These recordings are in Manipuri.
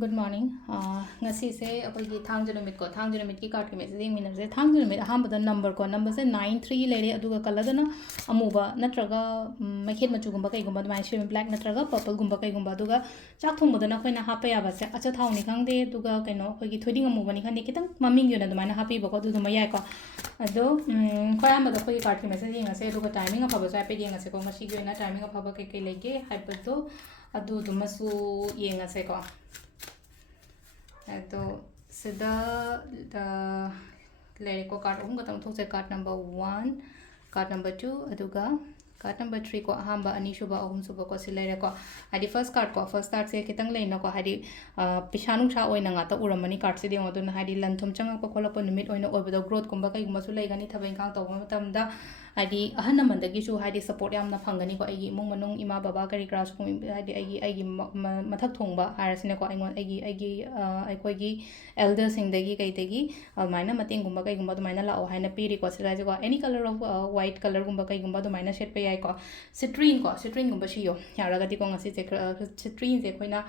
Good morning. Ngasi se akoigi thangja numit ko thangja numit ki card ki message ing minam se thangja numit ahamba number se 93 lere aduga color dana amuba natraga makhet machu gumba kai gumba mai shim black natraga purple gumba kai gumba aduga chak thong bodana khoina hapa ya ba se acha thau ni khangde aduga kaino akoigi thoding amuba ni khande kitang maming yona dumana happy bako adu duma yai ko ado khoi amada khoi card ki message ing ase aduga timing afaba sa pe ing ase ko ngasi gi na timing afaba kai kai lege haibado adu dumasu yeng ase ko तो सिदा लेरे को कार्ड उम गतम थोसे कार्ड नंबर 1 कार्ड नंबर 2 अदुगा कार्ड नंबर 3 को अहम अनी शुभ अहम शुभ को सिलेरे को हादी फर्स्ट कार्ड से कितंग लेना को हादी पिशानु छा ओइना ngata uramani कार्ड से देंग अदुन हादी लंथुम चंगा को खोलप निमित ओइना ओबदो ग्रोथ कुंबा कई गुमा सु लेगनी थबें कांग तब मतमदा हादी अहन नमंदगी सु हादी सपोर्ट यामना फंगनी को एगी इमुंग मनुंग इमा बाबा करी क्रास को हादी एगी मथक थोंगबा हारसने को आइंगोन एगी अखोगी एल्डर सिंगदगी कईतेगी माइना मतेंग गुंबा कई गुंबा दुमाइना लाओ हाइना पीरी को सिलाजे को any colour of white colour गुंबा कई गुंबा दुमाइना शेड पे याई को सिट्रीन गुंबा शियो यारागदी को ngasi se सिट्रीन से खोइना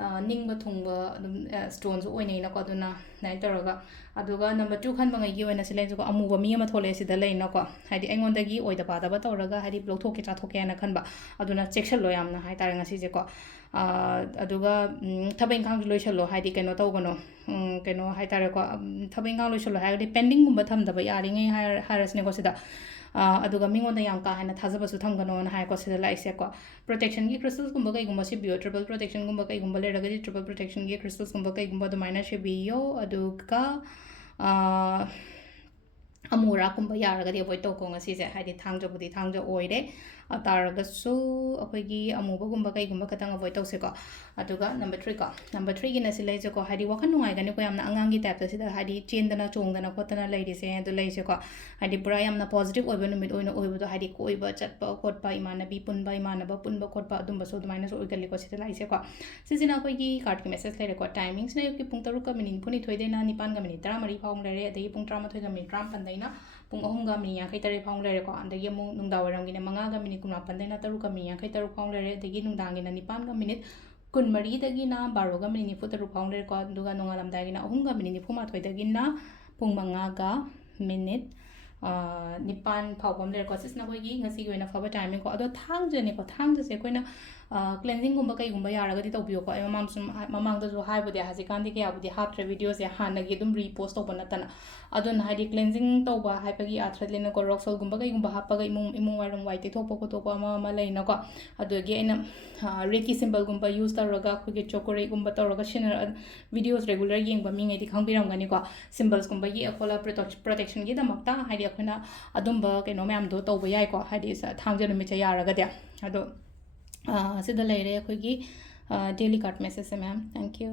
निंगबा थोंगबा स्टोन्स ओइनेना को अदुना नाइन तोरगा अदुगा नंबर 2 खन बंगाई ओइना सिलेज को अमुबा मी अमा थोले सिदा लेना को हाइदि एंगोंदगी ओइदा पादबा तोरगा हाइदि ब्लॉथोके चाथोके ना खनबा अदुना चेक्शन लो यामना हाइ तारे ngasi je ko अदुगा थबें खांग लोइसलो हाइदि केनो तौगनो केनो हाइ तारे को थबें खांग लोइसलो हाइदि पेंडिंग गुंबा थमदबा यारिङै हारसने को सिदा अदुगा मिंगोंदा याम का हाइना थाजबसु थमगनो ना हाइ को सिदा लाइसे को प्रोटेक्शन की क्रिस्टल्स गुंबा कई गुंबा सिबियो ट्रिपल प्रोटेक्शन गुंबा कई गुंबा लेरगदि ट्रिपल प्रोटेक्शन की क्रिस्टल्स गुंबा कई गुंबा दुमाइना सिबियो अदुगा अमूरा कुंबा यारगदि अवॉइड तौको ngasi se हाइदि थांगजबुदि थांगज ओइरे तारगसु अखोइगी अमूबा गुंबा कई गुंबा खतंग अवॉइड तौसे को अदुगा नंबर 3 गी नसि लेजे को हाइदि वखन नुंगाइ गनि को यामना अंगांगी टाइप सिदा हाइदि चेंदना चोंगदना खोतना लेरिसे अदु लेसे को हाइदि पुरा यामना पॉजिटिव ओइबा नुमित ओइना ओइबदो हाइदि कोइबा चटपा खोटपा इमानबी पुनबा इमानबा पुनबा खोटपा अदुंबा सो दुमाइना सो ओइगलि को सिदा लाइसे को सिजिना अखोइगी कार्ड की मैसेज लेरे को टाइमिंग्स ने युकी पुंग 3 का मिनिट पुनि थोइदेना 9 का मिनिट 13 फाउंग लेरे अदि पुंग 13 का मिनिट 13 पंदैना पुंग 3 का मिनिट 53 फाउंग लेरे को अंदगी अमु नुंगदा वरमगिने 5 का मिनिट 9 पंदैना 3 का मिनिट 53 फाउंग लेरे अदगी नुंगदांगिना 9 का मिनिट 13 दगिना 12 का मिनिट 93 फाउंग लेरे को दुगा नोंगालमदागिना 3 का मिनिट 93 दगिना पुंग 5 का मिनिट निपान फाउबम लेरे को सिसना कोइगी ngasi gi oina faba timing ko ado thangjane ko thangjase koina cleansing gumba kai gumba yaragadi tawbiyo ko mamang da jo haibudi haji kandi ke abudi hatre video se hanagi dum repost to banatana adun haidi cleansing tawba haipagi athradlena ko rock salt gumba kai gumba hapaga imung warum white thopa ko to ma leina ko adugi aina reiki symbol gumba use taraga khoge chokore gumba taraga shinner videos regular yengba mingai di khangbiram gani ko symbols gumba gi akola protection gi damakta haidi akhona adumba keno mayam do tawba yai ko haidi thangja numit cha yaragadi ado सिदा लेरे अखोइगी डेली कार्ड मैसेज से मैम थैंक यू